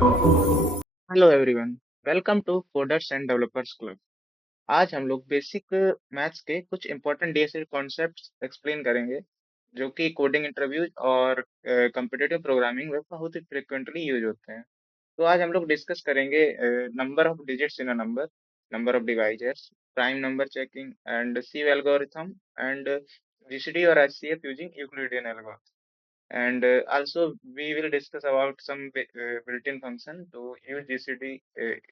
Hello everyone, welcome to coders and developers club. आज हम लोग बेसिक मैथ्स के कुछ इंपॉर्टेंट डीएसए कॉन्सेप्ट्स एक्सप्लेन करेंगे जो कि कोडिंग इंटरव्यूज और कम्पिटिटिव प्रोग्रामिंग में बहुत ही फ्रिक्वेंटली यूज होते हैं। तो आज हम लोग डिस्कस करेंगे number of digits in a number, number of divisors, prime number checking and sieve algorithm and GCD और HCF using Euclidean algorithm. And also we will discuss about some built-in function to use GCD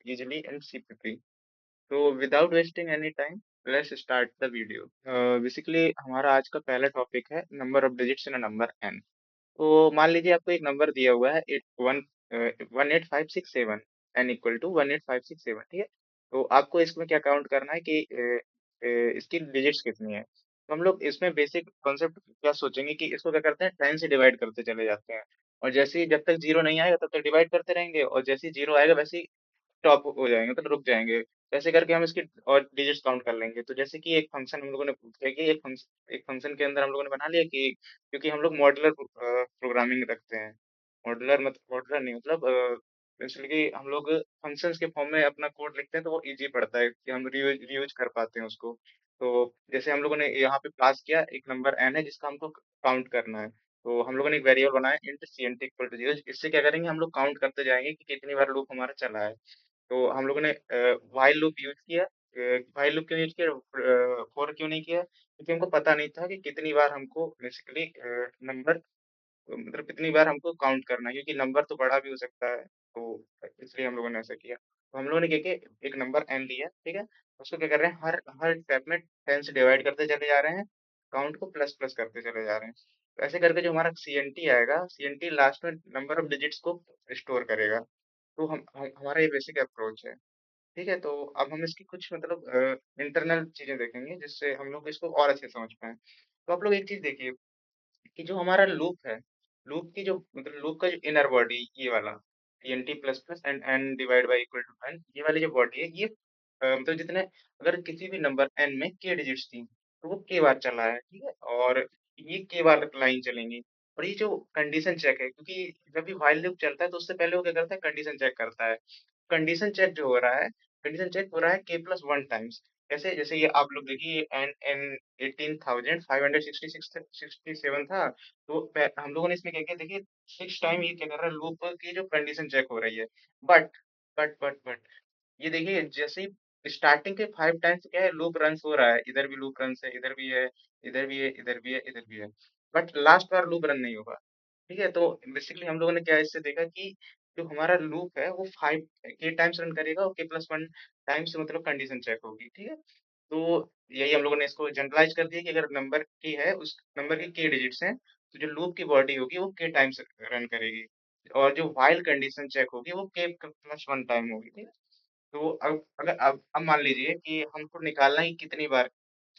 easily and CPP. So without wasting any time, let's start the video. Basically हमारा आज का पहला topic है number of digits in a number n. तो मान लीजिए आपको एक नंबर दिया हुआ है 18567, n इक्वल टू 18567, ठीक है। तो आपको इसमें क्या काउंट करना है कि इसकी डिजिट्स कितनी है। तो हम लोग इसमें बेसिक कॉन्सेप्ट क्या सोचेंगे कि इसको क्या करते हैं, 10 से डिवाइड करते चले जाते हैं। और जैसे ही जब तक जीरो नहीं आएगा तब तक डिवाइड करते रहेंगे, और जैसे ही जीरो आएगा वैसे ही स्टॉप हो जाएंगे, मतलब रुक जाएंगे। ऐसे करके हम इसकी और डिजिट्स काउंट कर लेंगे। तो जैसे कि एक फंक्शन हम लोगों ने पूछा कि एक फंक्शन के अंदर हम लोगों ने बना लिया कि, क्योंकि हम लोग मॉड्यूलर प्रोग्रामिंग रखते हैं। मॉड्यूलर नहीं, मतलब बेसिकली हम लोग फंक्शंस के फॉर्म में अपना कोड लिखते हैं तो वो इजी पड़ता है कि हम रियूज रियूज कर पाते हैं उसको। तो जैसे हम लोगों ने यहाँ पे पास किया एक नंबर एन है जिसका हमको काउंट करना है। तो हम लोगों ने एक वेरिएबल बनाया इंट सीएनटी इक्वल टू 0। इससे क्या करेंगे, हम लोग काउंट करते जाएंगे कि कितनी बार लूप हमारा चला है। तो हम लोगों ने व्हाइल लूप यूज किया। व्हाइल लूप क्यों यूज किया, फॉर क्यों नहीं किया, क्योंकि हमको पता नहीं था कि कितनी बार हमको बेसिकली नंबर, मतलब कितनी बार हमको काउंट करना है, क्योंकि नंबर तो बड़ा भी हो सकता है। तो इसलिए हम लोगों ने ऐसा किया। तो हम लोगों ने क्या किया, एक नंबर एन लिया, ठीक है। उसको क्या कर रहे हैं, हर हर स्टेप में 10 से डिवाइड करते चले जा रहे हैं, काउंट को प्लस प्लस करते चले जा रहे हैं। तो ऐसे करके जो हमारा सीएनटी आएगा, सीएनटी लास्ट में नंबर ऑफ डिजिट्स को स्टोर करेगा। तो हमारा ये बेसिक अप्रोच है। ठीक है, तो अब हम इसकी कुछ मतलब इंटरनल चीजें देखेंगे जिससे हम लोग इसको और अच्छे से समझ पाए। तो आप लोग एक चीज देखिए कि जो हमारा लूप है, लूप की जो मतलब लूप का जो इनर बॉडी, ये वाला N T plus plus and N divide by equal to N, ये वाली जो बॉडी है, ये मतलब जितने, अगर किसी भी नंबर एन में के डिजिट्स थी तो वो के बार चला है, ठीक है। और ये के बार लाइन चलेंगी। और ये जो कंडीशन चेक है, क्योंकि जब भी व्हाइल लूप चलता है तो उससे पहले वो क्या करता है, कंडीशन चेक करता है। कंडीशन चेक जो हो रहा है, कंडीशन चेक हो रहा है के प्लस वन टाइम्स। कैसे, जैसे ये आप लोग देखिए एन एन 18,566 था। तो हम लोगों ने इसमें क्या किया, देखिए 6 टाइम ये क्या कर रहा है, लूप की जो कंडीशन चेक हो रही है। बट बट ये देखिए, जैसे ही स्टार्टिंग के 5 टाइम्स क्या है, लूप रन हो रहा है, इधर भी लूप रन है, इधर भी है, इधर भी है, इधर भी है, इधर भी है। But last bar loop run नहीं होगा। ठीक है, तो बेसिकली हम लोगों ने क्या इससे देखा कि जो हमारा लूप है वो 5 के टाइम्स रन करेगा और के प्लस वन टाइम्स मतलब कंडीशन चेक होगी, ठीक है। तो यही हम लोगों ने इसको जनरलाइज कर दिया कि अगर नंबर की है, उस नंबर के डिजिट्स हैं, तो जो लूप की बॉडी होगी वो के टाइम्स रन करेगी। और जो व्हाइल कंडीशन चेक होगी वो के प्लस वन टाइम होगी, ठीक है। तो अब अगर अब मान लीजिए कि हमको निकालना है कि कितनी बार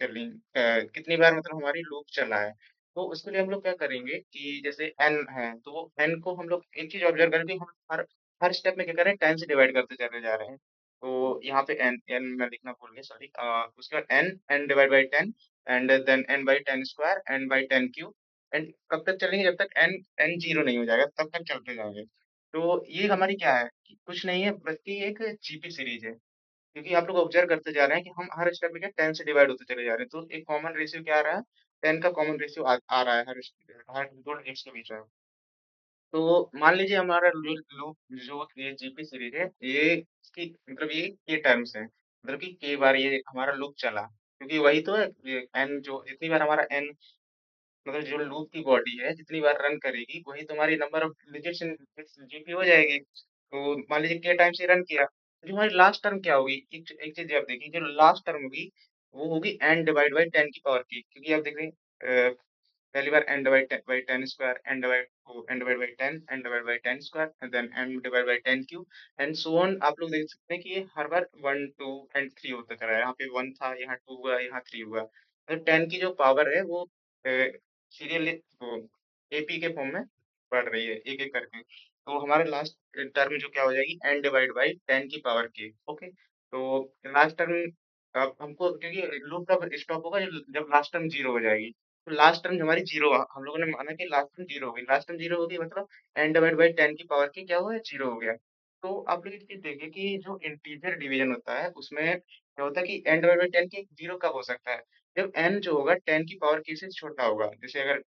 कितनी बार मतलब हमारी लूप चला है। तो उसके लिए हम लोग क्या करेंगे कि जैसे एन है तो वो एन को हम लोग एक चीज ऑब्जर्व करेंगे, हम हर हर स्टेप में क्या कर रहे हैं, 10 से डिवाइड करते चले जा रहे हैं। तो यहाँ पे एन एन मैं लिखना भूल गया, सॉरी। उसके बाद N N divide by 10 and then N by 10 square N by 10 cube. And कब तक चलेंगे, जब तक एन एन जीरो नहीं हो जाएगा तब तक चलते जाएंगे। तो ये हमारी क्या है कि कुछ नहीं है बल्कि एक जीपी सीरीज है। क्योंकि आप लोग ऑब्जर्व करते जा रहे हैं कि हम हर स्टेप में क्या 10 से डिवाइड होते चले जा रहे हैं, तो एक कॉमन रेशियो क्या आ रहा है, 10 का कॉमन रेशियो आ रहा है हर दो डिजिट्स के बीच में। तो मान लीजिए हमारा लूप जो ये जीपी सीरीज है, ये इसकी मतलब ये के टर्म्स है, मतलब कि के बार ये हमारा लूप चला, क्योंकि वही तो है ये एन, जो इतनी बार हमारा एन मतलब जो लूप की बॉडी है जितनी बार रन करेगी वही तुम्हारी number of digits in GP हो जाएगी। तो मान लीजिए के टाइम से रन किया, जो हमारी लास्ट टर्म क्या होगी, एक चीज आप देखिए, जो लास्ट टर्म होगी वो होगी एन डिवाइड बाई 10 की पावर की, क्योंकि आप देख रहे हैं पहली बार n divide by 10 square, n divide by 10, n divide by 10 square and then n divide by 10 cube and so on. आप लोग देख सकते हैं कि ये हर बार 1 2 एंड 3 होता चला है। यहाँ पे 1 था, यहाँ 2 हुआ, यहाँ 3 हुआ। तो 10 की जो पावर है वो सीरियल वो एपी के फॉर्म में बढ़ रही है एक एक करके। तो हमारे लास्ट टर्म जो क्या हो जाएगी, n डिवाइड बाई 10 की पावर के, ओके। तो लास्ट टर्म अब हमको, क्योंकि लूप कब स्टॉप होगा, जब लास्ट टर्म जीरो हो जाएगी। तो लास्ट टर्म हमारी जीरो, हम लोगों ने माना कि लास्ट टर्म जीरो होगी, लास्ट टर्म जीरो होगी मतलब n डिवाइड बाई 10 की पावर की क्या हुआ है, जीरो हो गया। तो आप लोग एक चीज़ देखिए कि जो इंटीजर डिवीज़न होता है, उसमें क्या होता है कि n डिवाइड बाय 10 की 0 कब हो सकता है? जब n जो होगा 10 की पावर k से छोटा होगा। जैसे अगर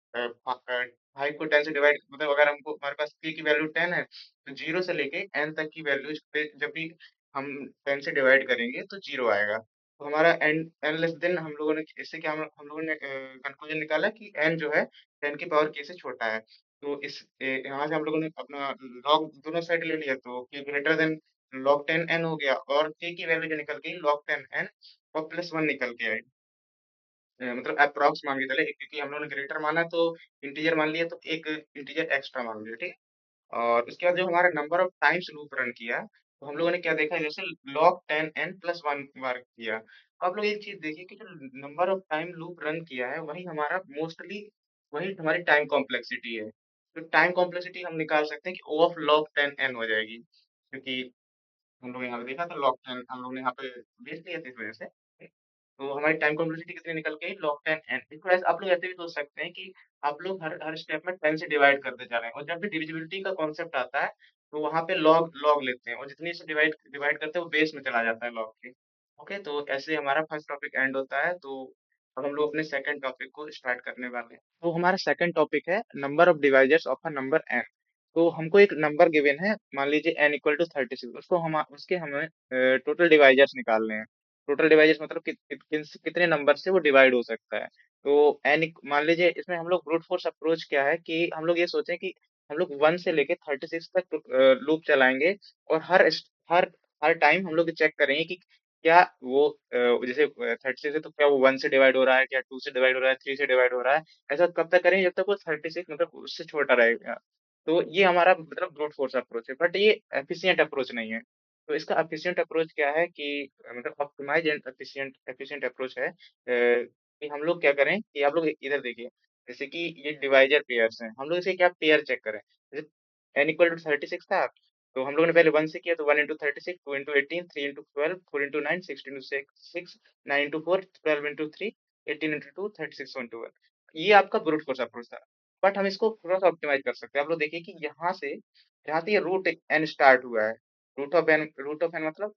5 को 10 से डिवाइड मतलब अगर हमको हमारे पास k की वैल्यू 10 है, तो 0 से लेके n तक की वैल्यूज़ पे जब भी हम 10 से डिवाइड करेंगे तो 0 आएगा। तो हमारा n लेस देन हम लोगों ने इससे क्या हम लोगों ने कंक्लूजन निकाला कि n जो है 10 की पावर k से छोटा है। तो यहाँ से हम लोगों ने अपना लॉग दोनों साइड ले लिया तो k greater than log 10 n हो गया और k की वैल्यू जो निकल गई log 10 n और प्लस 1 निकल के आई। मतलब अप्रॉक्स मान के चले क्योंकि हम लोगों ने ग्रेटर माना तो इंटीजर मान लिया तो एक इंटीजर एक्स्ट्रा मान लिया, ठीक है? और उसके बाद जो हमारा number of times loop run किया, तो हम लोगों ने क्या देखा जैसे log 10 n प्लस 1 बार किया। आप लोग एक चीज़ देखिए कि जो number of time loop run किया है, वही हमारा मोस्टली वही हमारी टाइम कॉम्प्लेक्सिटी है। तो टाइम कॉम्प्लेक्सिटी हम निकाल सकते हैं कि O ऑफ log 10 n हो जाएगी, क्योंकि हम लोग यहाँ पे देखा था log 10 हम लोग ने यहाँ पे देख लिया था इस वजह से। तो हमारी टाइम कॉम्प्लेक्सिटी कितनी निकल गई log 10 n। इसको ऐसे आप लोग ऐसे भी सोच सकते हैं कि आप लोग हर हर स्टेप में 10 से डिवाइड करते जा रहे हैं और जब भी डिविजिबिलिटी का कॉन्सेप्ट आता है तो वहाँ पे लॉग लॉग लेते हैं और जितनी से डिवाइड डिवाइड करते हैं वो बेस में चला जाता है लॉग के। ओके, तो ऐसे हमारा फर्स्ट टॉपिक एंड होता है। तो अब हम लोग अपने सेकंड टॉपिक को स्टार्ट करने वाले हैं। तो हमारा सेकंड टॉपिक है number of divisors of a number n। तो हमको एक नंबर गिवन है, मान लीजिए n इक्वल टू 36। उसको हम उसके हमें टोटल डिवाइजर्स निकालने हैं। टोटल डिवाइजर्स मतलब कितने नंबर से वो डिवाइड हो सकता है। तो मान लीजिए इसमें हम लोग ब्रूट फोर्स अप्रोच क्या है कि हम लोग ये सोचें कि हम लोग 1 से लेके 36 तक लूप चलाएंगे और हर हर टाइम हम लोग चेक करेंगे कि क्या वो जैसे 36 है तो क्या वो 1 से डिवाइड हो रहा है, क्या 2 से डिवाइड हो रहा है, 3 से डिवाइड हो रहा है। ऐसा कब तक करेंगे जब तक वो 36 मतलब उससे छोटा रहेगा। तो ये हमारा मतलब ब्रूट फोर्स अप्रोच है, बट ये एफिशिएंट अप्रोच नहीं है। तो इसका एफिशिएंट अप्रोच क्या है कि मतलब optimise and efficient efficient approach है कि हम लोग क्या करें कि आप लोग इधर देखिए। जैसे कि ये डिवाइजर पेयर्स हैं, हम लोग इसे क्या पेयर चेक करें। जैसे n इक्वल टू 36 था, तो हम लोगों ने पहले 1 से किया तो 1 into 36, 2 into 18, 3 into 12, 4 into 9, 6 into 6, 9 into 4, 12 into 3, 18 into 2, 36 into 1। ये आपका ब्रूट फोर्स अप्रोच था। बट हम इसको थोड़ा सा ऑप्टिमाइज कर सकते हैं। आप लोग देखिए कि यहाँ से ये रूट एन स्टार्ट हुआ है। रूट ऑफ एन मतलब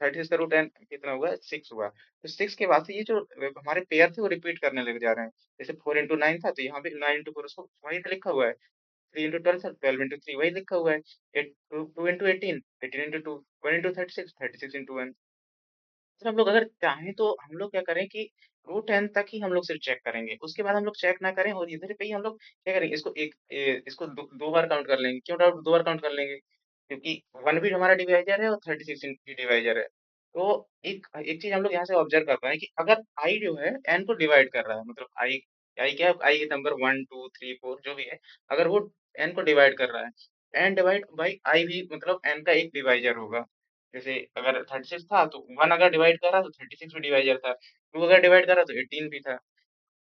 36 का रूट एन कितना हुआ, 6 हुआ। तो 6 के बाद से ये जो हमारे पेयर थे वो रिपीट करने लग जा रहे हैं। जैसे 4 इंटू 9 था तो यहाँ पे 9 इंटू 4 उसको वही पे लिखा हुआ है। 3 इंटू 12 था, 12 इंटू 3 वही लिखा हुआ है। 2 into 18, 18 into 2, 1 into 36, 36 into 1। Sir हम लोग अगर चाहें तो हम लोग क्या करें कि रूट एन तक ही हम लोग सिर्फ चेक करेंगे, उसके बाद हम लोग चेक ना करें और इधर पे ही हम लोग क्या करेंगे, इसको दो बार काउंट कर लेंगे। क्यों डाउट दो बार काउंट कर लेंगे, क्योंकि वन भी हमारा डिवाइजर है और 36 की डिवाइजर है। तो एक एक चीज हम लोग यहाँ से ऑब्जर्व कर पाए कि अगर आई जो है एन को डिवाइड कर रहा है, मतलब आई आई क्या आई के नंबर 1 2 3 4 जो भी है, अगर वो एन को डिवाइड कर रहा है, एन डिवाइड बाई आई भी मतलब एन का एक डिवाइजर होगा। जैसे अगर 36 था तो 1 अगर डिवाइड कर रहा तो 36 भी डिवाइजर था, 2 अगर डिवाइड कर रहा तो 18 भी था।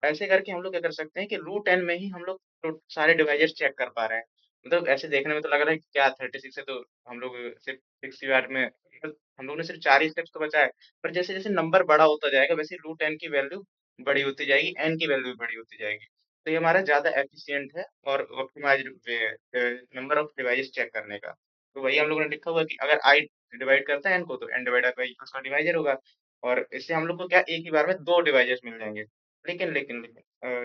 ऐसे करके हम लोग क्या कर सकते हैं कि रूट एन में ही हम लोग तो सारे डिवाइजर्स चेक कर पा रहे हैं। मतलब ऐसे देखने में तो लग रहा है कि क्या 36 है तो हम लोग सिर्फ 6 बार में मतलब हम लोग ने सिर्फ 4 ही स्टेप्स तो बचा है। पर जैसे जैसे नंबर बड़ा होता जाएगा वैसे रूट एन की वैल्यू बड़ी होती जाएगी, एन की वैल्यू भी बड़ी होती जाएगी। तो ये हमारा ज्यादा एफिशिएंट है और ऑप्टिमाइज्ड वे है नंबर ऑफ डिवाइस चेक करने का। तो वही हम लोगों ने लिखा हुआ है कि अगर आई डिवाइड करता है एन को तो एन डिवाइडेड बाई उसका डिवाइजर होगा। और इससे हम लोग को क्या एक ही बार में दो डिवाइजर्स मिल जाएंगे। लेकिन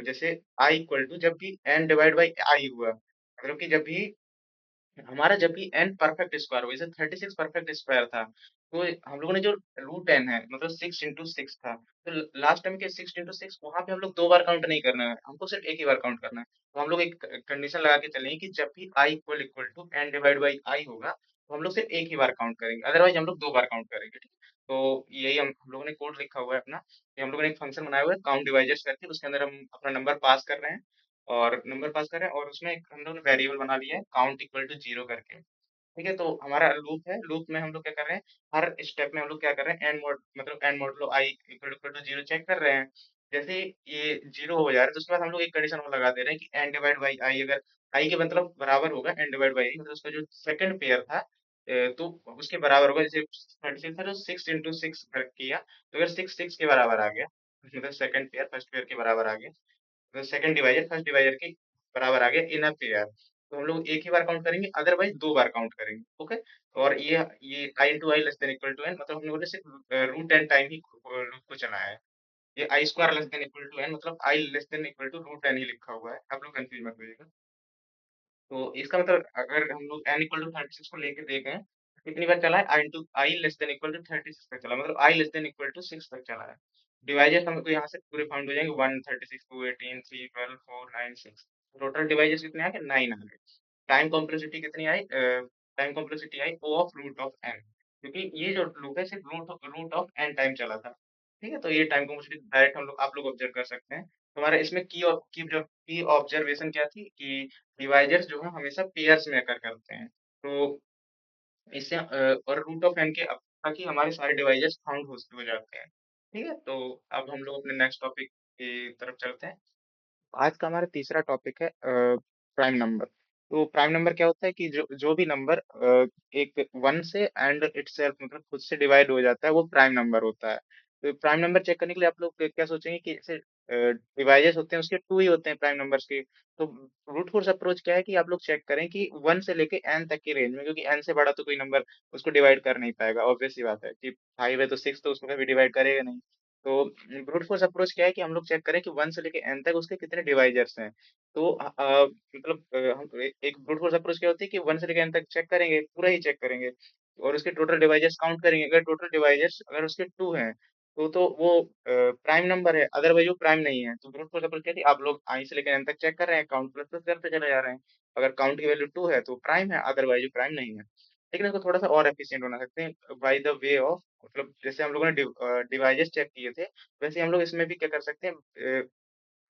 जैसे आई इक्वल टू जब भी एन डिवाइड बाई आई हुआ, मतलब कि जब भी n परफेक्ट स्क्वायर हुआ, जैसे 36 परफेक्ट स्क्वायर था, तो हम लोगों ने जो रूट एन है मतलब 6 इंटू 6 था, तो लास्ट टाइम के 6 इंटू 6 वहां पे हम लोग दो बार काउंट नहीं करना है, हमको सिर्फ एक ही बार काउंट करना है। तो हम लोग एक कंडीशन लगा के चलेंगे कि जब भी I equal equal to N divide by I होगा तो हम लोग सिर्फ एक ही बार काउंट करेंगे, अदरवाइज हम लोग दो बार काउंट करेंगे, ठीक है? तो यही हम लोगों ने कोड लिखा हुआ है अपना कि हम लोगों ने एक फंक्शन बनाया हुआ है काउंट डिवाइजर्स करके, उसके अंदर हम अपना नंबर पास कर रहे हैं और नंबर पास कर रहे हैं और उसमें एक हम लोग ने वेरिएबल बना लिया है काउंट इक्वल टू 0 करके। ठीक है, तो हमारा लूप है, लूप में हम लोग क्या कर रहे हैं, हर स्टेप में हम लोग क्या कर रहे हैं, एन मोड मतलब N modulo I equal to 0 check कर रहे हैं। जैसे ये 0 हो जा रहा है तो उसके बाद हम लोग एक कंडीशन और लगा दे रहे हैं कि एन डिवाइड बाई आई, अगर आई के मतलब बराबर होगा एन डिवाइड बाई आई, मतलब उसका जो सेकंड पेयर था तो उसके बराबर होगा। जैसे 36 था तो 6 इंटू 6 किया, तो अगर 6 के बराबर आ गया, मतलब सेकंड पेयर फर्स्ट पेयर के बराबर आ गया, तो सेकंड डिवाइजर फर्स्ट डिवाइजर के बराबर आ गया इन अ पेयर। तो हम लोग एक ही बार काउंट करेंगे, अदरवाइज 2 बार काउंट करेंगे, ओके? और ये i into I less than equal to n, मतलब हम लोगों ने सिर्फ रूट एन टाइम ही लूप को चलाया है। ये I square less than equal to N, मतलब I less than equal to root N ही लिखा हुआ है, आप लोग कंफ्यूज मत होइएगा। तो इसका मतलब अगर हम लोग n इक्वल टू 36 को लेके देखें, कितनी बार चला है? I into I less than equal to 36 तक चला, मतलब I less than equal to 6 तक चला है। डिवाइजेस हमको यहाँ से पूरे फाउंड हो जाएंगे, 1, 36, 2, 18, 3, 12, 4, 9, 6। टोटल डिवाइजेस कितने आ गए? 9 आ गए। टाइम कॉम्प्लेक्सिटी कितनी आई? टाइम कॉम्प्लेक्सिटी आई O of root of N, क्योंकि ये जो लूप है सिर्फ रूट ऑफ एन टाइम चला था। ठीक है, तो ये टाइम कॉम्प्लेक्सिटी डायरेक्ट हम लोग आप लोग ऑब्जर्व कर सकते हैं। तो हमारा इसमें की ऑब्जर्वेशन क्या थी कि डिवाइजर्स जो है हमेशा पेयर्स में अकर करते हैं। तो इससे और रूट ऑफ एन के ताकि हमारे सारे डिवाइजर्स फाउंड हो जाते हैं। ठीक है, तो अब हम लोग अपने नेक्स्ट टॉपिक की तरफ चलते हैं। आज का हमारा तीसरा टॉपिक है प्राइम नंबर। तो प्राइम नंबर क्या होता है कि जो जो भी नंबर एक वन से एंड इटसेल्फ मतलब खुद से डिवाइड हो जाता है वो प्राइम नंबर होता है। तो प्राइम नंबर चेक करने के लिए आप लोग क्या सोचेंगे कि जैसे डिवाइजेस होते हैं उसके टू ही होते हैं प्राइम नंबर्स के। तो ब्रूट फोर्स अप्रोच क्या है कि आप लोग चेक करें कि वन से लेके एन तक की रेंज में, क्योंकि एन से बड़ा तो कोई नंबर उसको डिवाइड कर नहीं पाएगा, ऑब्वियस सी बात है कि फाइव है तो सिक्स तो उसको कभी डिवाइड करेगा नहीं। तो ब्रूट फोर्स अप्रोच क्या है कि हम लोग चेक करें कि वन से लेके एन तक उसके कितने डिवाइजर्स हैं। तो मतलब हम एक ब्रूट फोर्स अप्रोच क्या होती है कि वन से लेके एन तक चेक करेंगे, पूरा ही चेक करेंगे और उसके टोटल डिवाइजर्स काउंट करेंगे। अगर टोटल डिवाइजर्स अगर उसके टू हैं तो वो प्राइम नंबर है, अदरवाइज वो प्राइम नहीं है। तो ब्रूट फोर्स अप्रोच क्या है कि आप लोग आई से लेकर एन तक चेक कर रहे हैं, काउंट प्लस प्लस करते चले जा रहे हैं। अगर काउंट की वैल्यू टू है तो प्राइम है, अदरवाइज वो प्राइम नहीं है। लेकिन इसको थोड़ा सा और एफिशिएंट बना सकते हैं बाय द वे ऑफ, मतलब जैसे हम लोगों ने डिवाइजेस चेक किए थे, वैसे हम लोग इसमें भी क्या कर सकते हैं,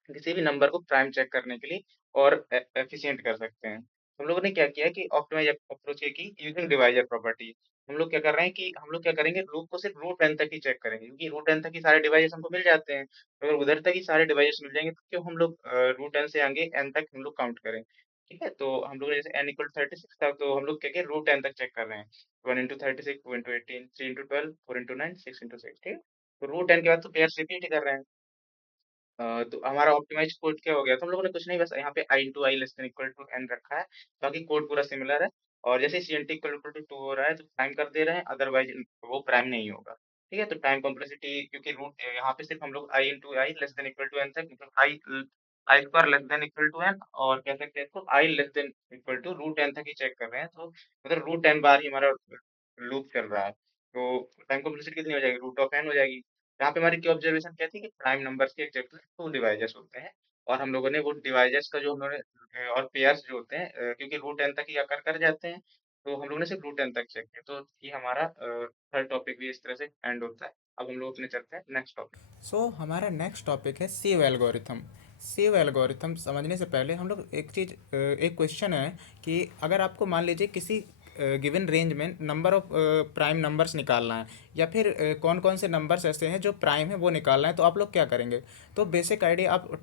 किसी भी नंबर को प्राइम चेक करने के लिए और एफिशिएंट कर सकते हैं। हम लोगों ने क्या किया कि ऑप्टिमाइज अप्रोच की यूजिंग डिवाइजर प्रॉपर्टी। हम लोग क्या कर रहे हैं कि हम लोग क्या करेंगे, लूप को सिर्फ रूट एन तक ही चेक करेंगे, क्योंकि रूट एन तक ही सारे डिवाइजेस हमको मिल जाते हैं। तो अगर उधर तक ही सारे डिवाइजेस मिल जाएंगे तो क्यों हम लोग रूट एन से आगे एन तक हम लोग काउंट करें। ठीक है, तो हम लोग जैसे एन इक्वल 36 था तो हम लोग क्या किया, रूट एन तक चेक कर रहे हैं। 1 into 36, 2 into 18, 3 into 12, 4 into 9, 6 into 6। ठीक है, तो रूट एन के बाद तो पेयर रिपीट ही कर रहे हैं। तो हमारा ऑप्टिमाइज कोड क्या हो गया, तो हम लोगों ने कुछ नहीं, बस यहाँ पे I into I less than equal to N रखा है। बाकी कोड पूरा सिमिलर है। और जैसे C N T equal to two हो रहा है तो प्राइम कर दे रहे हैं, अदरवाइज वो प्राइम नहीं होगा। ठीक है, तो टाइम कॉम्प्लेक्सिटी क्योंकि रूट यहाँ पे सिर्फ हम लोग I into I less than equal to N तक, मतलब I I square less than equal to N, और कह सकते हैं इसको I less than equal to root N तक ही चेक कर रहे हैं। तो मतलब रूट एन बार ही हमारा लूप चल रहा है। तो टाइम कॉम्प्लेक्सिटी कितनी हो जाएगी, रूट ऑफ एन हो जाएगी। यहाँ पे हमारी क्या ऑब्जर्वेशन क्या थी कि प्राइम नंबर्स के एग्जैक्टली टू डिवाइजर्स होते हैं। और हम लोगों ने वो डिवाइजर्स का जो हम लोगों ने और पेयर्स जो होते हैं क्योंकि रूट एन तक ही आकर कर जाते हैं, तो हम लोगों ने सिर्फ रूट एन तक चेक किया। तो ये हमारा थर्ड टॉपिक भी इस तरह से एंड होता है। अब हम लोग अपने चलते हैं नेक्स्ट टॉपिक। हमारा नेक्स्ट टॉपिक है सेव एल्गोरिथम। सेव एल्गोरिथम समझने से पहले हम लोग एक क्वेश्चन है कि अगर आपको मान लीजिए किसी गिवन रेंज में नंबर ऑफ प्राइम नंबर्स निकालना है, या फिर कौन कौन से नंबर्स ऐसे हैं जो प्राइम है वो निकालना है, तो आप लोग क्या करेंगे। तो बेसिक आइडिया आप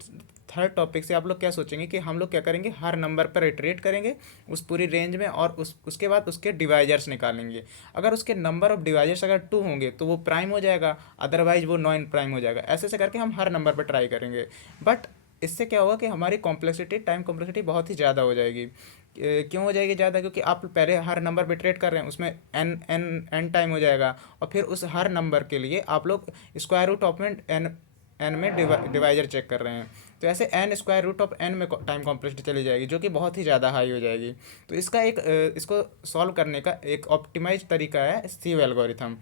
थर्ड टॉपिक से आप लोग क्या सोचेंगे कि हम लोग क्या करेंगे, हर नंबर पर इटरेट करेंगे उस पूरी रेंज में, और उसके बाद उसके डिवाइजर्स निकालेंगे। अगर उसके नंबर ऑफ डिवाइजर्स अगर टू होंगे तो वो प्राइम हो जाएगा, अदरवाइज वो नॉन प्राइम हो जाएगा। ऐसे ऐसे करके हम हर नंबर पर ट्राई करेंगे। बट इससे क्या होगा कि हमारी कॉम्प्लेक्सिटी टाइम कॉम्प्लेक्सिटी बहुत ही ज़्यादा हो जाएगी। क्यों हो जाएगी ज़्यादा, क्योंकि आप पहले हर नंबर पे ट्रेड कर रहे हैं, उसमें एन एन एन टाइम हो जाएगा। और फिर उस हर नंबर के लिए आप लोग स्क्वायर रूट ऑफ में एन एन में डिवाइजर चेक कर रहे हैं। तो ऐसे N square root of N में टाइम कॉम्प्लेक्सिटी चली जाएगी, जो कि बहुत ही ज़्यादा हाई हो जाएगी। तो इसको सॉल्व करने का एक ऑप्टिमाइज तरीका है सीव एल्गोरिथम।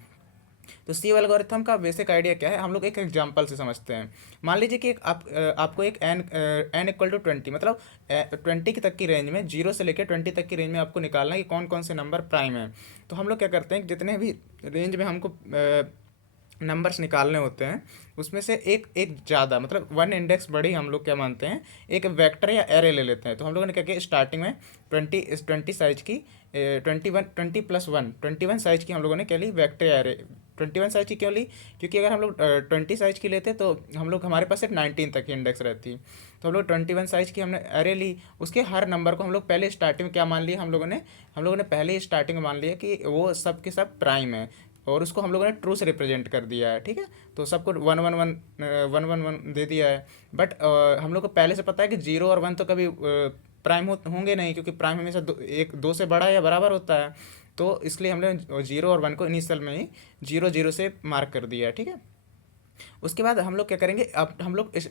तो सी एल्गोरिथम का बेसिक आइडिया क्या है, हम लोग एक एग्जांपल से समझते हैं। मान लीजिए कि आपको एक एन इक्वल टू 20, मतलब 20 तक की रेंज में, 0 से लेकर 20 तक की रेंज में आपको निकालना है कि कौन कौन से नंबर प्राइम है। तो हम लोग क्या करते हैं कि जितने भी रेंज में हमको नंबर्स निकालने होते हैं, उसमें से एक एक ज़्यादा, मतलब वन इंडेक्स बड़ी हम लोग क्या मानते हैं, एक वेक्टर या एरे ले लेते हैं। तो हम लोगों ने क्या किया, स्टार्टिंग में 20 साइज की 21 साइज की हम लोगों ने क्या ली, वेक्टर या एरे। 21 साइज की क्यों ली, क्योंकि अगर हम लोग 20 साइज की लेते तो हम लोग हमारे पास सिर्फ 19 तक की इंडेक्स रहती। तो हम लोग 21 साइज की हमने एरे ली। उसके हर नंबर को हम लोग पहले स्टार्टिंग में क्या मान लिया, हम लोगों ने पहले ही स्टार्टिंग में मान लिया कि वो सब के सब प्राइम है, और उसको हम लोगों ने ट्रू से रिप्रेजेंट कर दिया है। ठीक है, तो सबको 1 1 1 1 1 1 दे दिया है। बट हम लोग को पहले से पता है कि 0 और 1 तो कभी प्राइम होंगे नहीं, क्योंकि प्राइम हमेशा एक दो से बड़ा या बराबर होता है। तो इसलिए हमने जीरो और वन को इनिशियल में ही जीरो जीरो से मार्क कर दिया है, ठीक है। उसके बाद हम लोग क्या करेंगे, अब हम लोग इस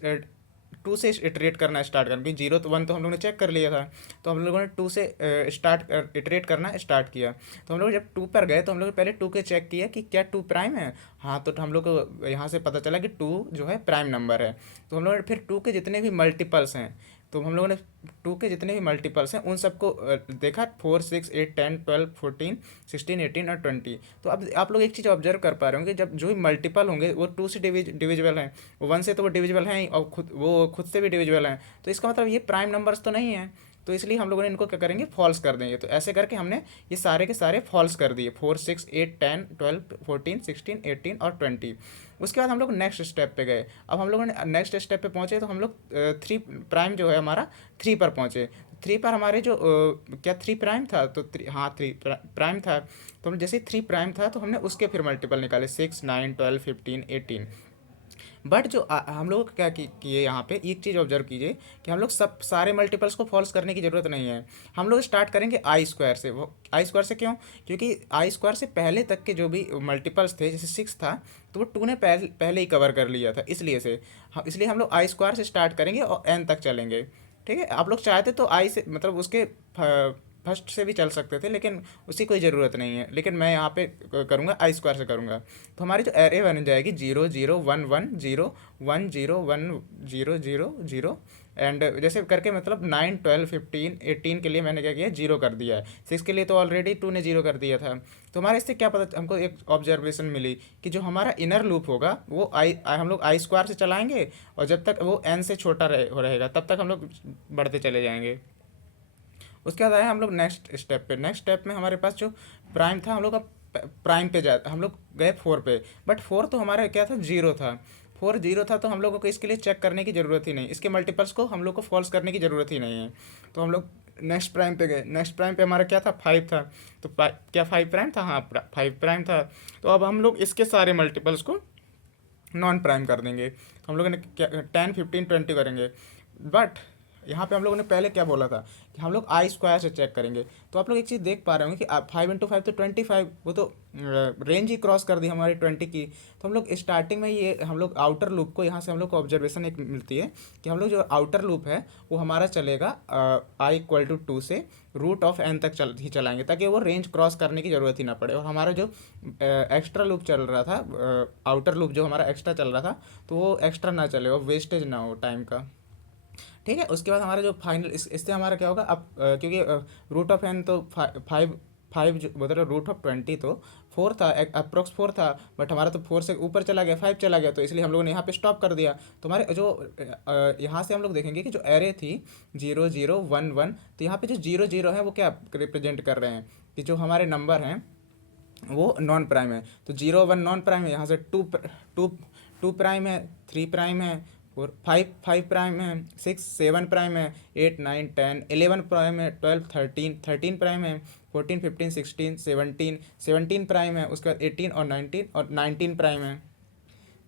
टू से इटरेट करना स्टार्ट करेंगे। जीरो तो वन तो हम लोग ने चेक कर लिया था, तो हम लोगों ने टू से स्टार्ट इटरेट करना स्टार्ट किया। तो हम लोग जब टू पर गए तो हम लोग पहले टू के चेक किया कि क्या टू प्राइम है। हाँ, तो हम लोग को यहाँ से पता चला कि टू जो है प्राइम नंबर है। तो हम लोग ने फिर टू के जितने भी मल्टीपल्स हैं, तो हम लोगों ने टू के जितने भी मल्टीपल्स हैं उन सबको देखा, 4 6 8 10 12 14 16 18 और 20। तो अब आप लोग एक चीज़ ऑब्जर्व कर पा रहे होंगे, जब जो भी मल्टीपल होंगे वो टू से डिविजिबल हैं, वो वन से तो वो डिविजिबल हैं ही, और खुद से भी डिविजिबल हैं। तो इसका मतलब ये प्राइम नंबर्स तो नहीं है। तो इसलिए हम लोगों ने इनको क्या करेंगे, फॉल्स कर देंगे। तो ऐसे करके हमने ये सारे के सारे फॉल्स कर दिए, 4 6 8 10 12 14 16 18 और 20। उसके बाद हम लोग नेक्स्ट स्टेप पे गए। अब हम लोगों ने नेक्स्ट स्टेप पे पहुंचे तो हम लोग थ्री प्राइम जो है हमारा थ्री पर पहुंचे। थ्री पर हमारे जो क्या थ्री प्राइम था, तो हाँ थ्री प्राइम था। तो हम जैसे थ्री प्राइम था तो हमने उसके फिर मल्टीपल निकाले, 6 9 12 15 18। बट जो हम लोग क्या किए यहाँ पे एक चीज़ ऑब्जर्व कीजिए कि हम लोग सब सारे मल्टीपल्स को फॉल्स करने की ज़रूरत नहीं है। हम लोग स्टार्ट करेंगे आई स्क्वायर से। वो आई स्क्वायर से क्यों? क्योंकि आई स्क्वायर से पहले तक के जो भी मल्टीपल्स थे, जैसे सिक्स था तो वो टू ने पहले ही कवर कर लिया था, इसलिए से इसलिए हम लोग आई स्क्वायर से स्टार्ट करेंगे और एन तक चलेंगे। ठीक है, आप लोग चाहते तो आई से मतलब उसके फर्स्ट से भी चल सकते थे, लेकिन उसकी कोई ज़रूरत नहीं है। लेकिन मैं यहाँ पे करूँगा आई स्क्वायर से करूँगा। तो हमारी जो एरे बन जाएगी 0 0 1 1 0 1 0 0 0 0 एंड जैसे करके मतलब 9 12 15 18 के लिए मैंने क्या किया, जीरो कर दिया है। सिक्स के लिए तो ऑलरेडी टू ने जीरो कर दिया था। तो हमारे इससे क्या पता, हमको एक ऑब्जर्वेशन मिली कि जो हमारा इनर लूप होगा वो हम लोग आई स्क्वायर से चलाएंगे, और जब तक वो एन से छोटा रहेगा तब तक हम लोग बढ़ते चले जाएंगे। उसके बाद आए हम लोग नेक्स्ट स्टेप पे। नेक्स्ट स्टेप में हमारे पास जो प्राइम था, हम लोग का प्राइम पे जा हम लोग गए फोर पे। बट फोर तो हमारा क्या था, जीरो था। फोर जीरो था तो हम लोगों को इसके लिए चेक करने की ज़रूरत ही नहीं, इसके मल्टीपल्स को हम लोग को फॉल्स करने की ज़रूरत ही नहीं है। तो हम लोग नेक्स्ट प्राइम पे गए। नेक्स्ट प्राइम पे हमारा क्या था, फाइव था। तो क्या फाइव प्राइम था? हाँ, फाइव प्राइम था। तो अब हम लोग इसके सारे मल्टीपल्स को नॉन प्राइम कर देंगे। तो हम लोगों ने क्या 10 15 20 करेंगे। बट यहाँ पे हम लोगों ने पहले क्या बोला था कि हम लोग आई स्क्वायर से चेक करेंगे। तो आप लोग एक चीज़ देख पा रहे होंगे कि 5 × 5 तो 25, वो तो रेंज ही क्रॉस कर दी हमारी 20 की। तो हम लोग स्टार्टिंग में ये हम लोग आउटर लूप को, यहाँ से हम लोग को ऑब्जर्वेशन एक मिलती है कि हम लोग जो आउटर लूप है वो हमारा चलेगा i = 2 से √n तक ही चलाएंगे, ताकि वो रेंज क्रॉस करने की ज़रूरत ही ना पड़े। और हमारा जो एक्स्ट्रा लूप चल रहा था, आउटर लूप जो हमारा एक्स्ट्रा चल रहा था, तो वो एक्स्ट्रा ना चले, वो वेस्टेज ना हो टाइम का। ठीक है, उसके बाद हमारा जो फाइनल इससे हमारा क्या होगा अब, क्योंकि √n तो फाइव फाइव जो मतलब √20 तो फोर था, अप्रोक्स फोर था। बट हमारा तो फोर से ऊपर चला गया, फाइव चला गया, तो इसलिए हम लोगों ने यहाँ पे स्टॉप कर दिया। तो हमारे जो यहाँ से हम लोग देखेंगे कि जो एरे थी 0 0 1 1, तो यहाँ पे जो जीरो जीरो है वो क्या रिप्रेजेंट कर रहे हैं कि जो हमारे नंबर हैं वो नॉन प्राइम है। तो 0 1 नॉन प्राइम है, यहाँ से टू टू प्राइम है, थ्री प्राइम है, फोर फाइव फाइव प्राइम है, 6 7 प्राइम है, 8 9 10 11 प्राइम है, 12 13 प्राइम है, 14 15 16 17 प्राइम है। उसके बाद 18 और 19 प्राइम है।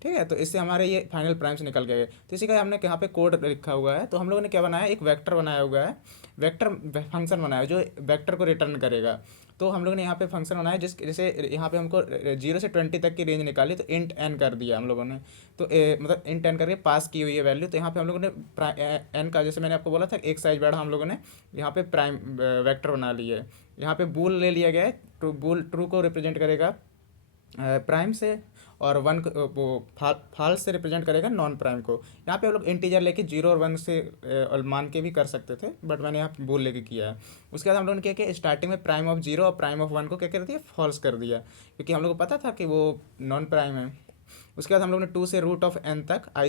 ठीक है, तो इससे हमारे ये फाइनल प्राइम्स निकल गए। तो इसी का हमने यहाँ पे कोड लिखा हुआ है। तो हम लोगों ने क्या बनाया, एक वेक्टर बनाया हुआ है, वेक्टर फंक्शन बनाया जो वेक्टर को रिटर्न करेगा। तो हम लोगों ने यहाँ पे फंक्शन बनाया जैसे यहाँ पे हमको 0 से 20 तक की रेंज निकाली, तो इंट एन कर दिया हम लोगों ने। तो मतलब इंट एन करके पास की हुई है वैल्यू। तो यहाँ पे हम लोगों ने एन का, जैसे मैंने आपको बोला था, एक साइज बढ़ा हम लोगों ने यहाँ पे प्राइम वेक्टर बना लिया है। यहाँ पे बूल ले लिया गया है, ट्रू को रिप्रेजेंट करेगा प्राइम से, और वन वो फाल्स से रिप्रेजेंट करेगा नॉन प्राइम को। यहाँ पे हम लोग इंटीजर लेके जीरो और वन से और मान के भी कर सकते थे, बट मैंने यहाँ बोल लेके किया है। उसके बाद हम लोगों ने क्या किया, स्टार्टिंग में प्राइम ऑफ जीरो और प्राइम ऑफ वन को क्या कर दिया, फॉल्स कर दिया, क्योंकि हम लोग को पता था कि वो नॉन प्राइम है। उसके बाद हम लोग ने टू से √n तक i²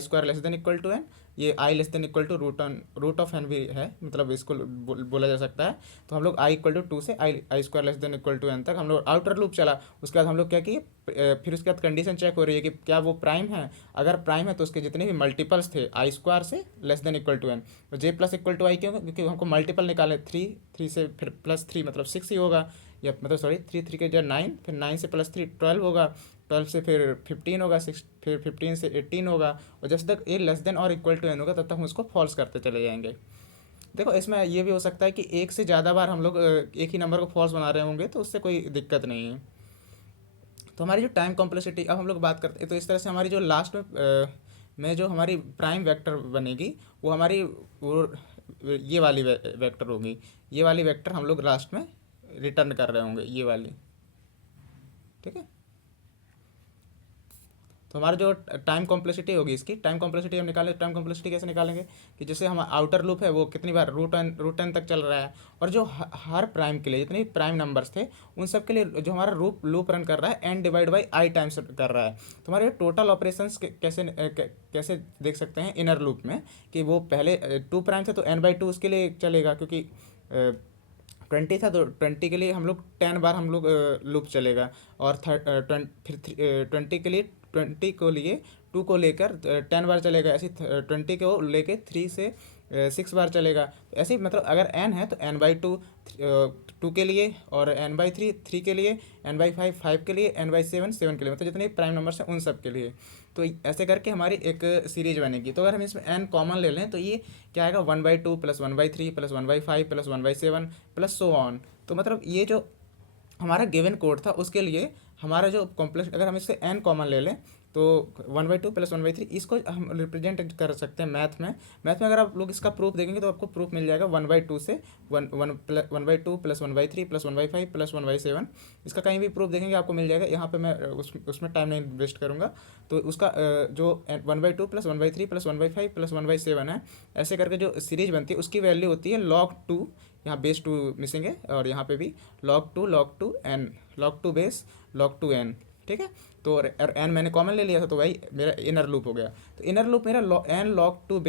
n, ये i <= √ऑफ n भी है, मतलब इसको बोला जा सकता है। तो हम लोग i = 2 से i² n तक हम लोग आउटर लूप चला। उसके बाद हम लोग क्या किए, फिर उसके बाद कंडीशन चेक हो रही है कि क्या वो प्राइम है। अगर प्राइम है तो उसके जितने भी मल्टीपल्स थे i² से n, तो j+= i क्यों, क्योंकि हमको मल्टीपल निकाले, थ्री थ्री से फिर +3 मतलब 6 ही होगा, या मतलब सॉरी थ्री थ्री के जो 9, फिर 9 से +3 12 होगा, 12 से फिर 15 होगा, 6 फिर 15 से 18 होगा। और जब तक ए लेस देन और इक्वल टू एन होगा तब तक हम उसको फॉल्स करते चले जाएंगे। देखो इसमें ये भी हो सकता है कि एक से ज़्यादा बार हम लोग एक ही नंबर को फॉल्स बना रहे होंगे, तो उससे कोई दिक्कत नहीं है। तो हमारी जो टाइम कॉम्प्लेक्सिटी, अब हम लोग बात करते हैं, तो इस तरह से हमारी जो लास्ट में जो हमारी प्राइम वेक्टर बनेगी, वो हमारी वो ये वाली वेक्टर होगी। ये वाली वेक्टर हम लोग लास्ट में रिटर्न कर रहे होंगे, ये वाली। ठीक है। तो हमारा जो टाइम कॉम्प्लेक्सिटी होगी, इसकी टाइम कॉम्प्लेक्सिटी हम निकालें, टाइम कॉम्प्लेक्सिटी कैसे निकालेंगे कि जैसे हम आउटर लूप है वो कितनी बार रूट एन तक चल रहा है, और जो हर प्राइम के लिए जितने भी प्राइम नंबर्स थे उन सब के लिए जो हमारा लूप रन कर रहा है N divide by I times कर रहा है। तो हमारे टोटल ऑपरेशंस कैसे देख सकते हैं इनर लूप में, कि वो पहले 2 प्राइम थे तो n/2 उसके लिए चलेगा, क्योंकि 20 था तो 20 के लिए हम लोग 10 बार हम लोग लूप चलेगा। और फिर 20 के लिए 20 को लिए 2 को लेकर 10 बार चलेगा, ऐसे 20 को लेके 3 से 6 बार चलेगा। तो ऐसे ही मतलब अगर n है तो n/2 2 के लिए, और n/3 3 के लिए, n/5 5 के एन बाई सेवन 7 के लिए, मतलब जितने प्राइम नंबर्स हैं उन सब के लिए। तो ऐसे करके हमारी एक सीरीज बनेगी। तो अगर हम इसमें n कॉमन ले लें तो ये क्या आएगा, 1/2 plus 1/3 plus 1/5 plus 1/7 plus so on. तो मतलब ये जो हमारा गिवन कोड था उसके लिए हमारा जो कॉम्प्लेक्स, अगर हम इससे एन कॉमन ले लें तो 1/2 प्लस 1/3 इसको हम रिप्रेजेंट कर सकते हैं मैथ में अगर आप लोग इसका प्रूफ देखेंगे तो आपको प्रूफ मिल जाएगा 1/2 से 1/2 प्लस 1/3 प्लस 1/5 प्लस 1/7। इसका कहीं भी प्रूफ देखेंगे आपको मिल जाएगा। यहाँ पे मैं उसमें टाइम नहीं वेस्ट करूँगा। तो उसका जो 1/2 प्लस 1/3 प्लस 1/5 प्लस 1/7 है, ऐसे करके जो सीरीज बनती है उसकी वैल्यू होती है log 2। यहाँ बेस 2 मिसिंग है, और यहाँ पे भी log 2 n, log 2 base log 2 n। ठीक है। तो और n मैंने कॉमन ले लिया था, तो भाई मेरा इनर लूप हो गया। तो इनर लूप मेरा n log 2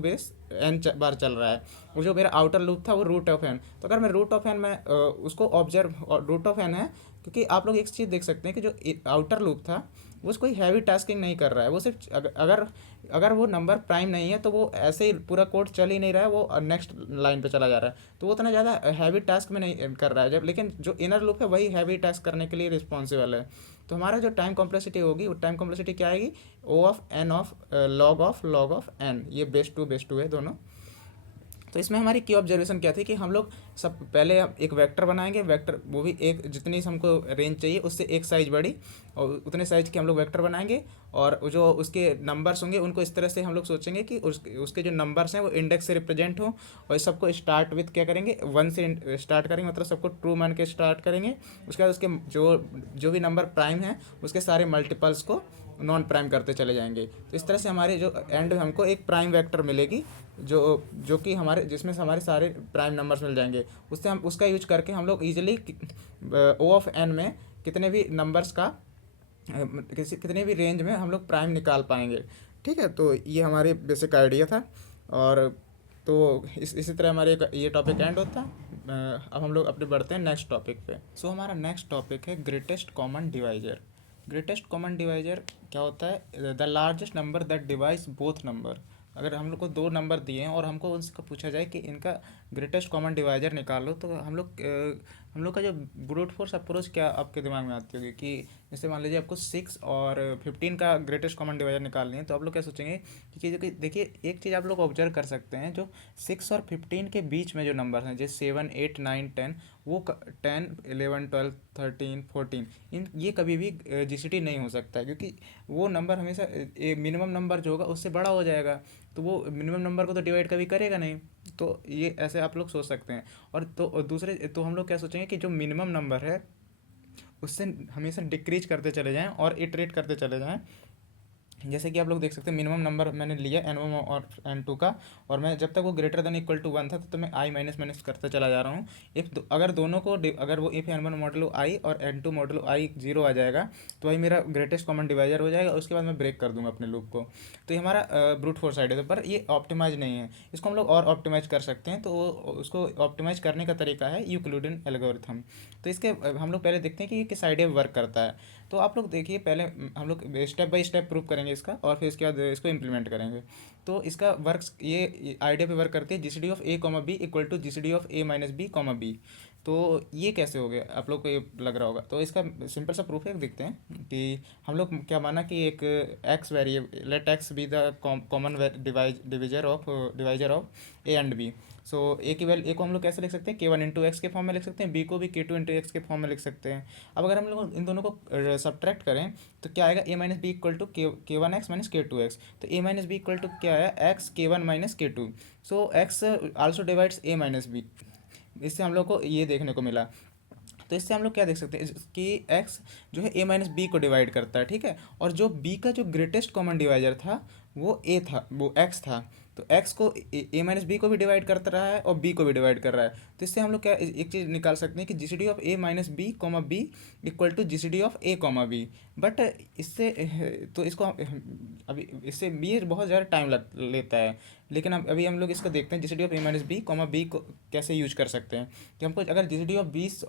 बेस n बार चल रहा है। और जो मेरा आउटर लूप था वो रूट ऑफ एन। तो अगर मैं रूट ऑफ एन में उसको ऑब्जर्व, और रूट ऑफ एन है क्योंकि आप लोग एक चीज़ देख सकते हैं कि जो आउटर लूप था वो कोई हैवी टास्किंग नहीं कर रहा है। वो सिर्फ अगर अगर वो नंबर प्राइम नहीं है तो वो ऐसे ही पूरा कोड चल ही नहीं रहा है, वो नेक्स्ट लाइन पे चला जा रहा है। तो वो उतना ज़्यादा हैवी टास्क में नहीं कर रहा है जब, लेकिन जो इनर लूप है वही हैवी टास्क करने के लिए रिस्पॉन्सिबल है। तो हमारा जो टाइम कॉम्प्लेक्सिटी होगी, वो टाइम कॉम्प्लेक्सिटी क्या आएगी, O of N of log of N. ये बेस टू है दोनों। तो इसमें हमारी की ऑब्जर्वेशन क्या थी कि हम लोग सब पहले एक वेक्टर बनाएंगे, वेक्टर वो भी एक जितनी हमको रेंज चाहिए उससे एक साइज बड़ी, और उतने साइज के हम लोग वेक्टर बनाएंगे। और जो उसके नंबर्स होंगे उनको इस तरह से हम लोग सोचेंगे कि उसके जो नंबर्स हैं वो इंडेक्स से रिप्रेजेंट हो। और सबको स्टार्ट विथ क्या करेंगे, 1 से स्टार्ट करेंगे, मतलब सबको ट्रू मान के स्टार्ट करेंगे। उसके बाद उसके जो जो भी नंबर प्राइम है उसके सारे मल्टीपल्स को नॉन प्राइम करते चले जाएंगे। तो इस तरह से हमारे जो एंड में हमको एक प्राइम वेक्टर मिलेगी, जो जो कि हमारे जिसमें से हमारे सारे प्राइम नंबर्स मिल जाएंगे। उससे हम उसका यूज करके हम लोग ईजिली ओ ऑफ एन में कितने भी नंबर्स का कितने भी रेंज में हम लोग प्राइम निकाल पाएंगे। ठीक है। तो ये हमारे बेसिक आइडिया था। और तो इसी तरह हमारे ये टॉपिक एंड होता है। अब हम लोग अपने बढ़ते हैं नेक्स्ट टॉपिक पे। सो हमारा नेक्स्ट टॉपिक है greatest common divisor. Greatest common divisor क्या होता है, the largest number that device both number. अगर हम लोग को दो नंबर दिए हैं और हमको उनसे पूछा जाए कि इनका ग्रेटेस्ट कॉमन डिवाइजर निकालो, तो हम लोग का जो ब्रूट फोर्स अप्रोच क्या आपके दिमाग में आती होगी कि जैसे मान लीजिए आपको 6 और 15 का ग्रेटेस्ट कॉमन डिवाइजर निकालनी है, तो आप लोग क्या सोचेंगे कि देखिए एक चीज़ आप लोग ऑब्जर्व कर सकते हैं, जो 6 और 15 के बीच में जो नंबर हैं जैसे 7 8 9 10, वो 10 11 12 13 14, इन ये कभी भी जीसीटी नहीं हो सकता है, क्योंकि वो नंबर हमेशा मिनिमम नंबर जो होगा उससे बड़ा हो जाएगा। तो वो मिनिमम नंबर को तो डिवाइड कभी करेगा नहीं। तो ये ऐसे आप लोग सोच सकते हैं। और दूसरे तो हम लोग क्या सोचेंगे कि जो मिनिमम नंबर है उससे हमेशा डिक्रीज करते चले जाएं और इटरेट करते चले जाएं। जैसे कि आप लोग देख सकते हैं मिनिमम नंबर मैंने लिया n1 और n2 का, और मैं जब तक वो ग्रेटर देन इक्वल टू 1 था तो मैं i माइनस माइनस करते चला जा रहा हूँ। अगर दोनों को अगर वो इफ़ n1 मॉडलो i और n2 मॉडलो i 0 आ जाएगा तो वही मेरा ग्रेटेस्ट कॉमन डिवाइजर हो जाएगा। उसके बाद मैं ब्रेक कर दूंगा अपने लूप को। तो ये हमारा ब्रूट फोर्स साइड है, पर ये ऑप्टिमाइज नहीं है। इसको हम लोग और ऑप्टिमाइज कर सकते हैं। तो उसको ऑप्टिमाइज करने का तरीका है यूक्लिडियन एल्गोरिथम। तो इसके हम लोग पहले देखते हैं कि ये किस आइडिया में वर्क करता है। तो आप लोग देखिए, पहले हम लोग स्टेप बाय स्टेप प्रूव करेंगे इसका, और फिर इसके बाद इसको इम्प्लीमेंट करेंगे। तो इसका वर्क ये आइडिया पे वर्क करती है, G C D of A comma B equal to G C D of A minus B comma B. तो ये कैसे हो गया आप लोग को ये लग रहा होगा, तो इसका सिंपल सा प्रूफ है, देखते हैं कि हम लोग क्या माना कि एक X variable, let X be the common divisor of A and B. So A की वैल्यू, ए को हम लोग कैसे लिख सकते हैं, के वन इंटू एक्स के फॉर्म में लिख सकते हैं, बी को भी के टू इंटू एक्स के फॉर्म में लिख सकते हैं। अब अगर हम लोग इन दोनों को सब्ट्रैक्ट करें तो क्या आएगा, A minus B equal to K one X minus K two X. तो A minus B equal to क्या है, X K one minus K two. So X also divides A minus B, इससे हम लोग को ये देखने को मिला। तो इससे हम लोग क्या देख सकते हैं कि x जो है a माइनस बी को डिवाइड करता है, ठीक है, और जो b का जो ग्रेटेस्ट कॉमन डिवाइजर था वो a था, वो x था। तो x को a माइनस बी को भी डिवाइड करता रहा है और b को भी डिवाइड कर रहा है। तो इससे हम लोग क्या एक चीज़ निकाल सकते हैं कि G C D of a minus B comma B equal to G C D of a comma B. But इससे तो इसको अभी इससे ये बहुत ज़्यादा टाइम लग लेता है, लेकिन हम अभी हम लोग इसको देखते हैं G C D of A minus B comma B को कैसे यूज कर सकते हैं। कि हमको अगर जी सी डी ऑफ 20,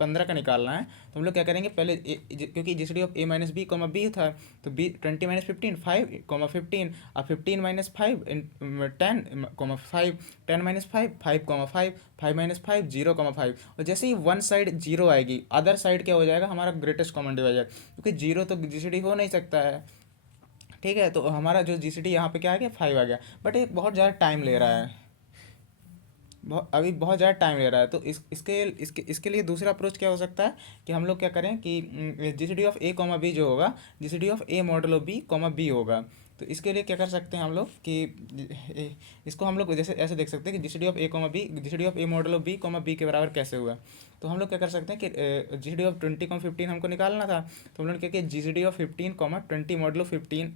15 का निकालना है तो हम लोग क्या करेंगे, पहले क्योंकि G C D of A minus B comma B था, तो बी 20 - 15 5 कॉमा 15, अब 15 - 5 10 कॉमा 5, 10 - 5 5 कॉमा 5, 5 - 5 0,5। और जैसे ही वन साइड जीरो आएगी, अदर साइड क्या हो जाएगा, हमारा ग्रेटेस्ट कॉमन डिवाइजर, क्योंकि जीरो तो जी सी डी हो नहीं सकता है, ठीक है। तो हमारा जो जी सी डी यहाँ पे क्या आ गया, 5 आ गया। बट ये बहुत ज़्यादा टाइम ले रहा है, अभी बहुत ज़्यादा टाइम ले रहा है। तो इसके लिए दूसरा अप्रोच क्या हो सकता है कि हम लोग क्या करें कि G C D of A comma B जो होगा, G C D of A model of B comma B होगा। तो इसके लिए क्या कर सकते हैं हम लोग कि इसको हम लोग जैसे ऐसे देख सकते हैं कि G C D of A comma B, G C D of A model of B comma B के बराबर कैसे हुआ। तो हम लोग क्या कर सकते हैं कि जी सी डी ऑफ 20,15 हमको निकालना था, तो हम लोग क्या किया, G C D of 15, 20 model of 15,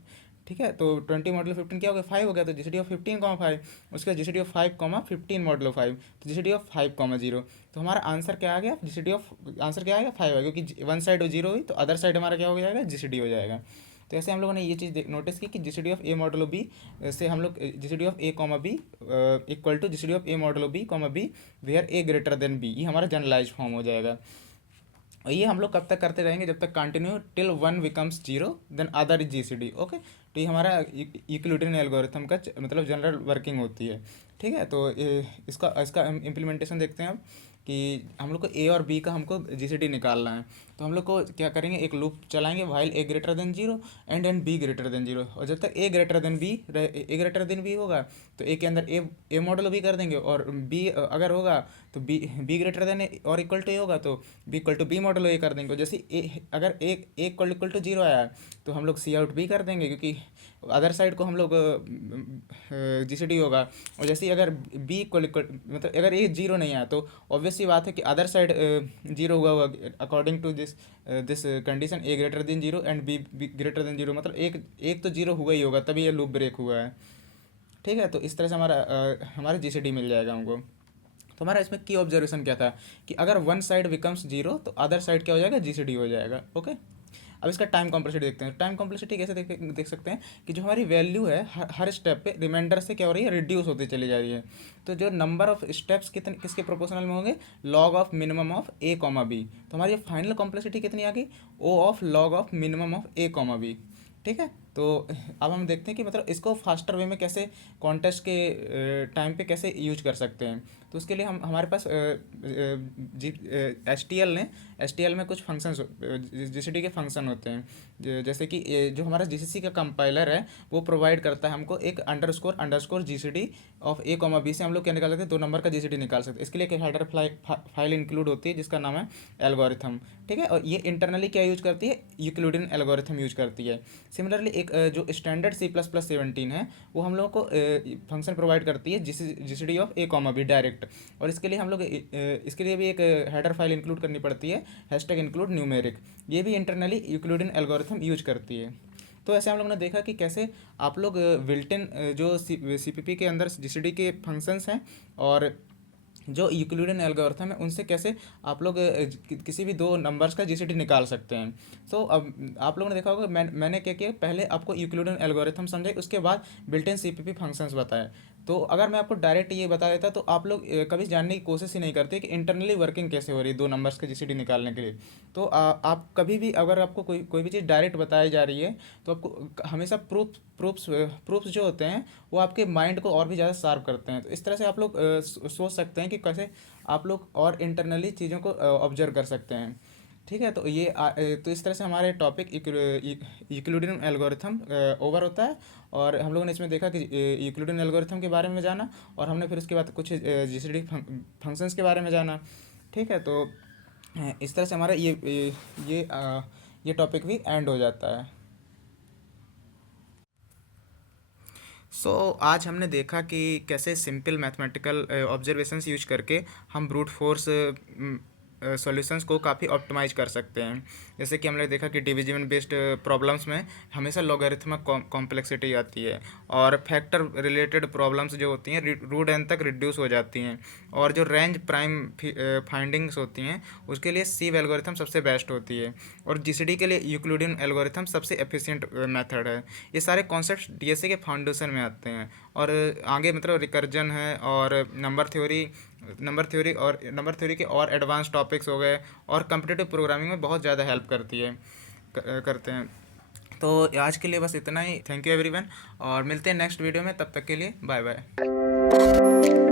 ठीक है। तो 20 मॉडल 15 क्या हो गया, 5 हो गया। तो जी सी डी ऑफ 15,5, उसके बाद G C D of 5,15 model of 5, तो जी सी डी ऑफ 5,0। तो हमारा आंसर क्या आ गया, जी सी डी ऑफ आंसर क्या आएगा, 5 आएगा, क्योंकि वन साइड जीरो हुई तो अदर साइड हमारा क्या हो जाएगा, जी सी डी हो जाएगा। तो ऐसे हम लोगों ने ये चीज़ नोटिस की कि G C D of A model of B से हम लोग G C D of A comma B equal to G C D of A model of B comma B where A greater than B, ये हमारा generalise form हो जाएगा। और ये हम लोग कब तक करते रहेंगे, जब तक continue till one becomes zero then other is G C D, okay. तो ये हमारा यूक्लिडियन एल्गोरिथम का मतलब जनरल वर्किंग होती है, ठीक है। तो इसका इसका इम्प्लीमेंटेशन देखते हैं अब कि हम लोग को ए और बी का हमको जी सी डी निकालना है। तो हम लोग को क्या करेंगे, एक लूप चलाएंगे while a greater than zero and B greater than zero. और जब तक ए ग्रेटर देन बी, ए ग्रेटर देन बी होगा तो ए के अंदर ए मॉडल बी कर देंगे, और बी अगर होगा तो बी ग्रेटर देन और इक्वल टू ए होगा तो B equal to B model A कर देंगे। और जैसे ए अगर ए इक्वल टू जीरो आया तो हम लोग सी आउट बी कर देंगे, क्योंकि अदर साइड को हम लोग जी सी डी होगा। और जैसे ही अगर बी इक्वल मतलब अगर ए जीरो नहीं आया तो ऑब्वियस सी बात है कि अदर साइड जीरो हुआ होगा according to this condition, A greater than zero and B greater than zero, मतलब एक एक तो जीरो हुआ ही होगा तभी ये लूप ब्रेक हुआ है, ठीक है। तो इस तरह से हमारा जी सी डी मिल जाएगा हमको। तो हमारा इसमें की ऑब्जर्वेशन क्या था कि अगर वन साइड बिकम्स जीरो तो अदर साइड क्या हो जाएगा, जी सी डी हो जाएगा, ओके। अब इसका टाइम कॉम्प्लेक्सिटी देखते हैं। टाइम कॉम्प्लेक्सिटी कैसे देख सकते हैं कि जो हमारी वैल्यू है हर स्टेप पे रिमाइंडर से क्या हो रही है, रिड्यूस होती चली जा रही है। तो जो नंबर ऑफ स्टेप्स कितने किसके प्रोपोर्शनल में होंगे, log of minimum of A comma B. तो हमारी फाइनल कॉम्प्लेक्सिटी कितनी आ गई, O of log of minimum of A comma B, ठीक है। तो अब हम देखते हैं कि मतलब इसको फास्टर वे में कैसे कॉन्टेस्ट के टाइम पे कैसे यूज कर सकते हैं। तो उसके लिए हम हमारे पास जी एच टी एल ने एच टी एल में कुछ फंक्शन जी सी डी के फंक्शन होते हैं, जैसे कि जो हमारा जी सी सी का कंपाइलर है वो प्रोवाइड करता है हमको एक underscore G C D of A comma B से हम लोग क्या निकाल सकते हैं, दो नंबर का जी सी डी निकाल सकते हैं। इसके लिए एक हेडर फाइल इंक्लूड होती है जिसका नाम है एल्गोरिथम, ठीक है। और ये इंटरनली क्या यूज करती है, यूक्लिडियन एल्गोरिथम यूज करती है। सिमिलरली एक जो स्टैंडर्ड C++17 है वो हम लोग को फंक्शन प्रोवाइड करती है G C D of A comma B direct. और इसके लिए हम लोग इसके लिए भी एक हेडर फाइल इंक्लूड करनी पड़ती है, हैशटैग इंक्लूड न्यूमेरिक। ये भी इंटरनली यूक्लिडियन एल्गोरिथम यूज करती है। तो ऐसे हम लोग ने देखा कि कैसे आप लोग विल्टन जो सी पी पी के अंदर जी सी डी के फंक्शंस हैं और जो यूक्लिडियन एल्गोरिथम है उनसे कैसे आप लोग किसी भी दो नंबर्स का जीसीडी निकाल सकते हैं। तो अब आप लोगों ने देखा होगा मैंने क्या किया, पहले आपको यूक्लिडियन एल्गोरिथम समझाई, उसके बाद बिल्ट इन सीपीपी फंक्शंस बताए। तो अगर मैं आपको डायरेक्ट ये बता देता तो आप लोग कभी जानने की कोशिश ही नहीं करते कि इंटरनली वर्किंग कैसे हो रही है दो नंबर्स के जीसीडी निकालने के लिए। तो आप कभी भी अगर आपको कोई कोई भी चीज़ डायरेक्ट बताई जा रही है तो आपको हमेशा प्रूफ्स जो होते हैं वो आपके माइंड को और भी ज़्यादा शार्प करते हैं। तो इस तरह से आप लोग सोच सकते हैं कि कैसे आप लोग और इंटरनली चीज़ों को ऑब्जर्व कर सकते हैं। ठीक है, तो तो इस तरह से हमारे टॉपिक यूक्लिडियन एल्गोरिथम ओवर होता है। और हम लोगों ने इसमें देखा कि यूक्लिडियन एल्गोरिथम के बारे में जाना, और हमने फिर उसके बाद कुछ जीसीडी फंक्शंस के बारे में जाना। ठीक है, तो इस तरह से हमारा ये टॉपिक भी एंड हो जाता है। आज हमने देखा कि कैसे सिंपल मैथमेटिकल ऑब्जर्वेशंस यूज करके हम ब्रूट फोर्स सॉल्यूशंस को काफ़ी ऑप्टिमाइज कर सकते हैं। जैसे कि हमने देखा कि डिविजन बेस्ड प्रॉब्लम्स में हमेशा लॉगरिथमिक कॉम्प्लेक्सिटी आती है, और फैक्टर रिलेटेड प्रॉब्लम्स जो होती हैं रूट एन तक रिड्यूस हो जाती हैं, और जो रेंज प्राइम फाइंडिंग्स होती हैं उसके लिए सी एल्गोरिथम सबसे बेस्ट होती है, और जीसीडी के लिए यूक्लिडियन एल्गोरिथम सबसे एफिशिएंट मेथड है। ये सारे कॉन्सेप्ट्स डीएसए के फाउंडेशन में आते हैं। और आगे मतलब रिकर्जन है, और नंबर थ्योरी के और एडवांस टॉपिक्स हो गए, और कम्पिटिटिव प्रोग्रामिंग में बहुत ज़्यादा हेल्प करती है करते हैं। तो आज के लिए बस इतना ही। थैंक यू एवरीवन, और मिलते हैं नेक्स्ट वीडियो में। तब तक के लिए बाय बाय।